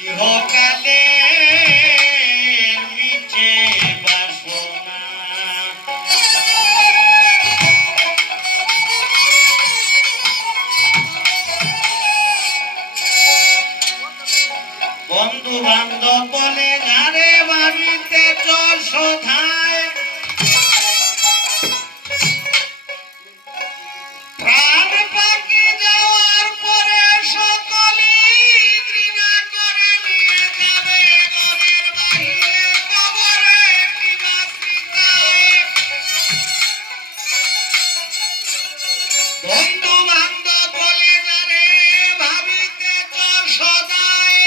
ইহকালে নিচে বাসনা বন্ধু বান্ধব বলে গারে বাড়িতে চল শোধায় প্রাণ পাখি যাওয়ার পরে সকলেই ঘৃণা করে নিয়ে যাবে ঘরের বাইরে কবরে বিবাসিতায় বন্ধু বান্ধব বলে গারে ভাবিতে চল সদায়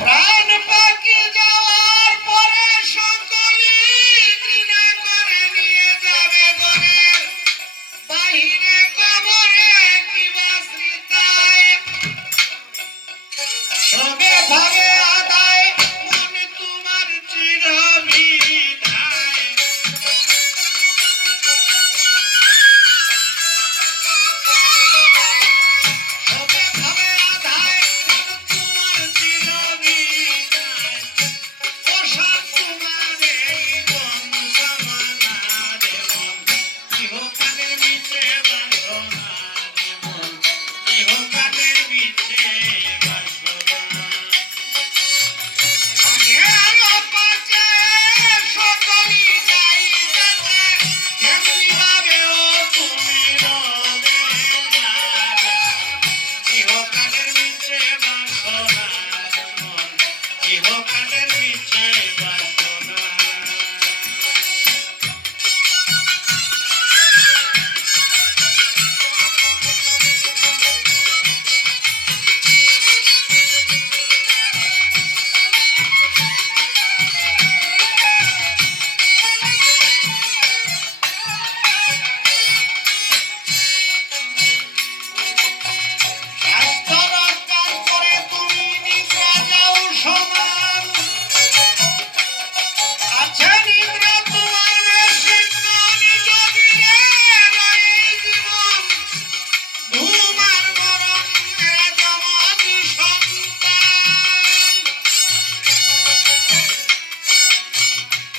প্রাণ পাখি যাওয়ার পরে সকলেই ঘৃণা করে নিয়ে যাবে ঘরের বাহিরে কবরে বিবাসিতায় সবে ভাবে আদায় মনে তোমার চিরবিদায় সবে ভাবে আদায় মনে তোমার চিরবিদায় ওষার তোমার এই বংশমালা রে মন ইহকালের মিছে বাসনা রে মন ইহকালের মিছে বাসনা আগে পাছে সকলি যাইতেছে কেমনি ভাবে ও তুমি রবে না রে ইহকালের মিছে বাসনা রে মন ইহকালের মিছে বাসনা স্বাস্থ্য রক্ষার করে তুমি নিদ্রা যাও সমান আছে নিদ্রা তোমার বেশি কোন যদি রে রয়ে জীবন ঘুমার মরণ এরা জমজ সন্তান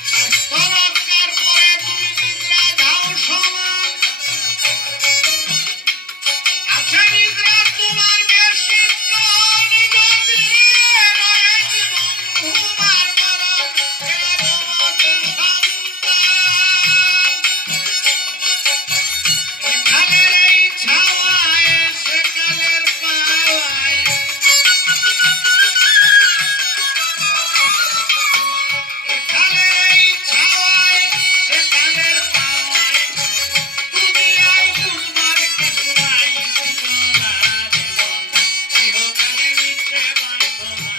স্বাস্থ্য রক্ষার করে তুমি নিদ্রা যাও সমান আছে নিদ্রা তোমার বেশি কোন যদি রে রয়ে জীবন ঘুমার মরণ এরা জমজ সন্তান এখানের এই ছাওয়ায় সেকালের পাওয়ায় এখানের এই ছাওয়ায় সেকালের পাওয়ায় দুনিয়ায় বুঝবার কিছু নাই ছিল না জীবন চিরকালের মিছে বাসনা